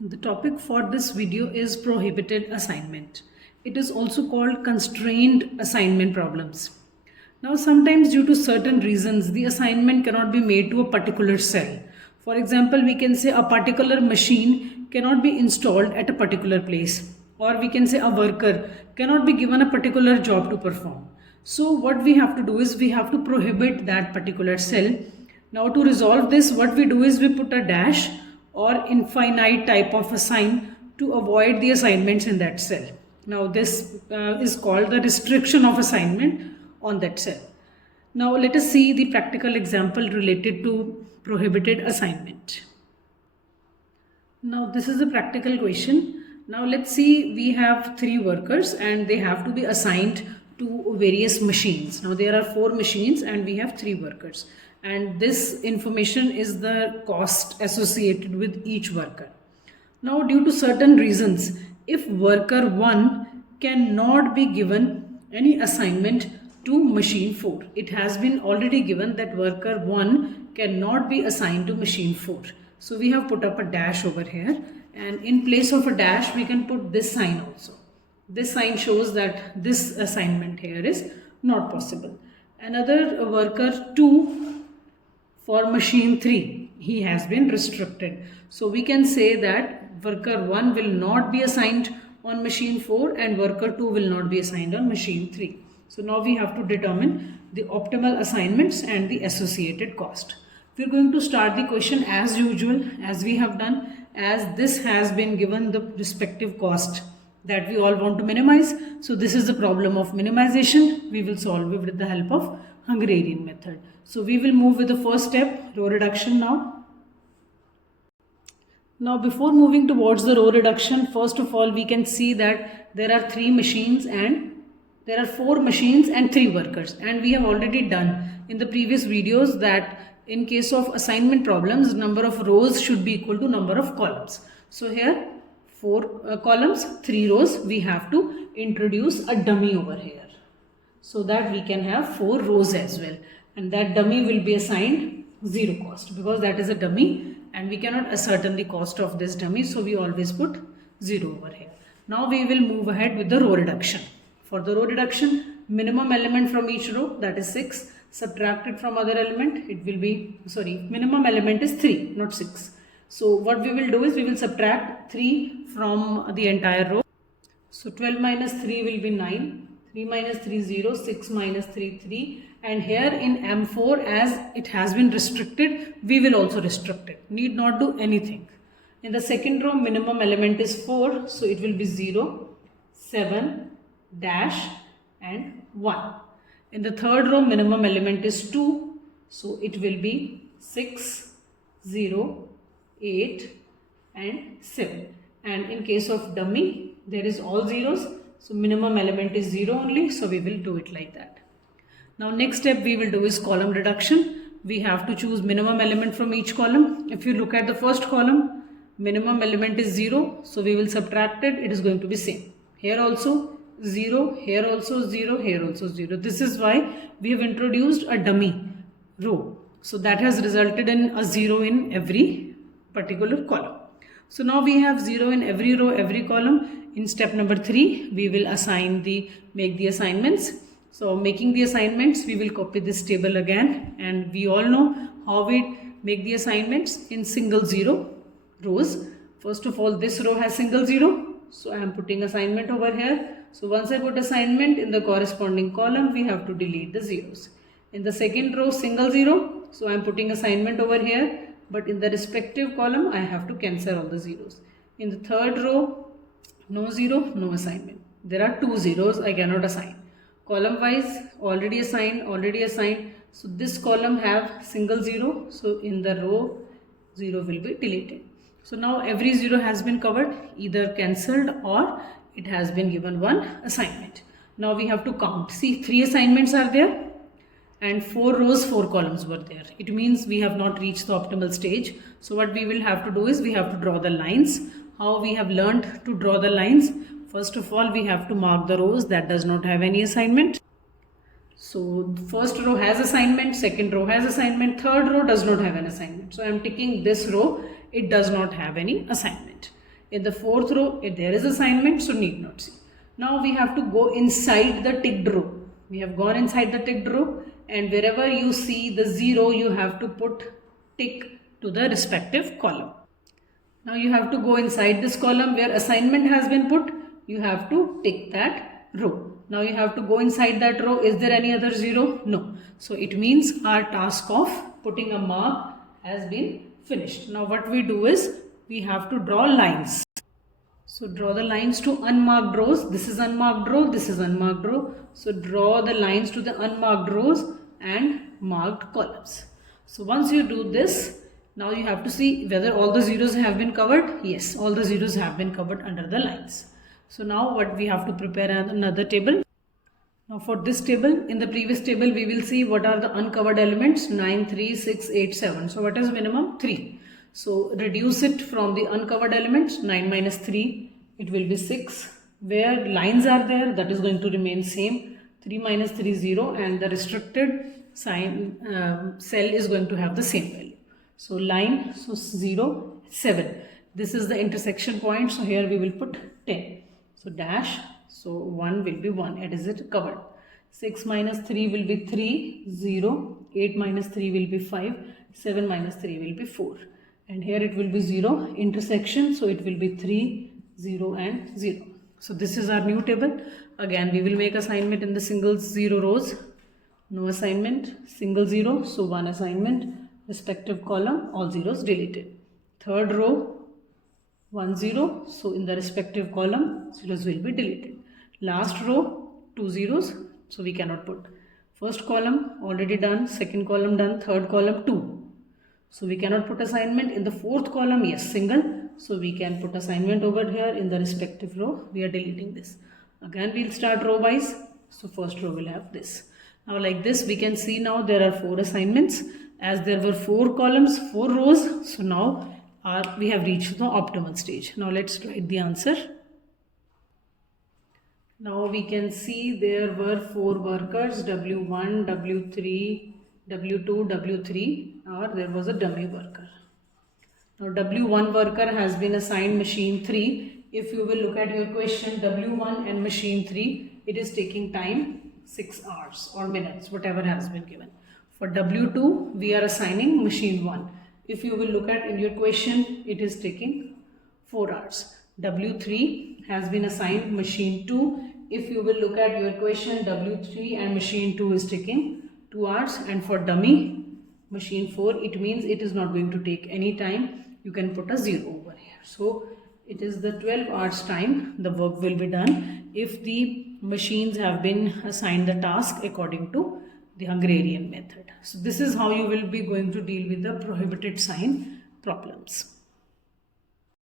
The topic for this video is prohibited assignment. It is also called constrained assignment problems. Now, sometimes due to certain reasons, the assignment cannot be made to a particular cell. For example, we can say a particular machine cannot be installed at a particular place, or we can say a worker cannot be given a particular job to perform. So what we have to do is we have to prohibit that particular cell. Now to resolve this, what we do is we put a dash or infinite type of a sign to avoid the assignments in that cell. Now this is called the restriction of assignment on that cell. Now let us see the practical example related to prohibited assignment. Now this is a practical question. Now let's see, we have 3 workers and they have to be assigned to various machines. Now there are 4 machines and we have 3 workers. And this information is the cost associated with each worker. Now due to certain reasons, if worker 1 cannot be given any assignment to machine 4, it has been already given that worker 1 cannot be assigned to machine 4. So we have put up a dash over here, and in place of a dash we can put this sign also. This sign shows that this assignment here is not possible. Another worker 2 for machine 3, he has been restricted. So we can say that worker 1 will not be assigned on machine 4 and worker 2 will not be assigned on machine 3. So now we have to determine the optimal assignments and the associated cost. We are going to start the question as usual, as we have done, as this has been given the respective cost that we all want to minimize. So this is the problem of minimization. We will solve it with the help of Hungarian method. So we will move with the first step, row reduction now. Now before moving towards the row reduction, first of all we can see that there are 3 machines and there are 4 machines and 3 workers, and we have already done in the previous videos that in case of assignment problems, number of rows should be equal to number of columns. So here 4 columns, 3 rows, we have to introduce a dummy over here so that we can have 4 rows as well, and that dummy will be assigned 0 cost because that is a dummy and we cannot ascertain the cost of this dummy, so we always put 0 over here. Now we will move ahead with the row reduction. For the row reduction, minimum element from each row, that is 6, subtracted from other element, it will be, minimum element is 3, not 6. So what we will do is we will subtract 3 from the entire row. So 12 minus 3 will be 9, 3 minus 3 0, 6 minus 3 3, and here in M4 as it has been restricted, we will also restrict it, need not do anything. In the second row, minimum element is 4, so it will be 0, 7, dash and 1. In the third row, minimum element is 2, so it will be 6, 0, 8 and 7. And in case of dummy, there is all zeros, so minimum element is 0 only, so we will do it like that. Now next step we will do is column reduction. We have to choose minimum element from each column. If you look at the first column, minimum element is 0, so we will subtract it, it is going to be same. Here also 0, here also 0, here also 0. This is why we have introduced a dummy row. So that has resulted in a 0 in every particular column. So now we have 0 in every row, every column. In step number 3, we will make the assignments. So making the assignments, we will copy this table again, and we all know how we make the assignments in single 0 rows. First of all, this row has single 0, so I am putting assignment over here. So once I put assignment in the corresponding column, we have to delete the zeros. In the second row, single 0, so I am putting assignment over here, but in the respective column, I have to cancel all the zeros. In the third row, no 0, no assignment. There are 2 zeros, I cannot assign. Column wise, already assigned. So this column have single 0, so in the row, 0 will be deleted. So now every 0 has been covered, either cancelled or it has been given one assignment. Now we have to count. See, 3 assignments are there and 4 rows, 4 columns were there. It means we have not reached the optimal stage. So what we will have to do is we have to draw the lines. How we have learned to draw the lines? First of all, we have to mark the rows that does not have any assignment. So the first row has assignment, second row has assignment, third row does not have an assignment. So I am ticking this row, it does not have any assignment. In the fourth row, there is assignment, so need not see. Now we have to go inside the ticked row. We have gone inside the ticked row, and wherever you see the 0, you have to put tick to the respective column. Now you have to go inside this column where assignment has been put. You have to tick that row. Now you have to go inside that row. Is there any other 0? No. So it means our task of putting a mark has been finished. Now what we do is we have to draw lines. So draw the lines to unmarked rows. This is unmarked row, this is unmarked row. So draw the lines to the unmarked rows and marked columns. So once you do this, now you have to see whether all the zeros have been covered. Yes, all the zeros have been covered under the lines. So now what we have to prepare another table. Now for this table, in the previous table we will see what are the uncovered elements 9, 3, 6, 8, 7. So what is minimum? 3. So reduce it from the uncovered elements. 9 minus 3, it will be 6. Where lines are there, that is going to remain same. 3 minus 3 0, and the restricted sign cell is going to have the same value. So line, so 0, 7. This is the intersection point, so here we will put 10. So dash, so 1 will be 1, it is it covered. 6 minus 3 will be 3, 0. 8 minus 3 will be 5. 7 minus 3 will be 4. And here it will be 0, intersection, so it will be 3, 0 and 0. So this is our new table. Again we will make assignment in the single 0 rows. No assignment, single 0, so 1 assignment. Respective column, all zeros deleted. Third row, 1 0, so in the respective column, zeros will be deleted. Last row, 2 zeros, so we cannot put. First column already done, second column done, third column 2. So we cannot put assignment. In the fourth column, yes, single, so we can put assignment over here. In the respective row, we are deleting this. Again we'll start row wise, so first row will have this. Now like this we can see now there are 4 assignments. As there were 4 columns, 4 rows, so now we have reached the optimal stage. Now let's write the answer. Now we can see there were 4 workers, W1, W3, W2, W3, or there was a dummy worker. Now W1 worker has been assigned machine 3. If you will look at your question, W1 and machine 3, it is taking time 6 hours or minutes, whatever has been given. For W2, we are assigning machine 1. If you will look at in your question, it is taking 4 hours. W3 has been assigned machine 2. If you will look at your question, W3 and machine 2 is taking 2 hours. And for dummy, machine 4, it means it is not going to take any time. You can put a 0 over here. So it is the 12 hours time the work will be done if the machines have been assigned the task according to the Hungarian method. So this is how you will be going to deal with the prohibited sign problems.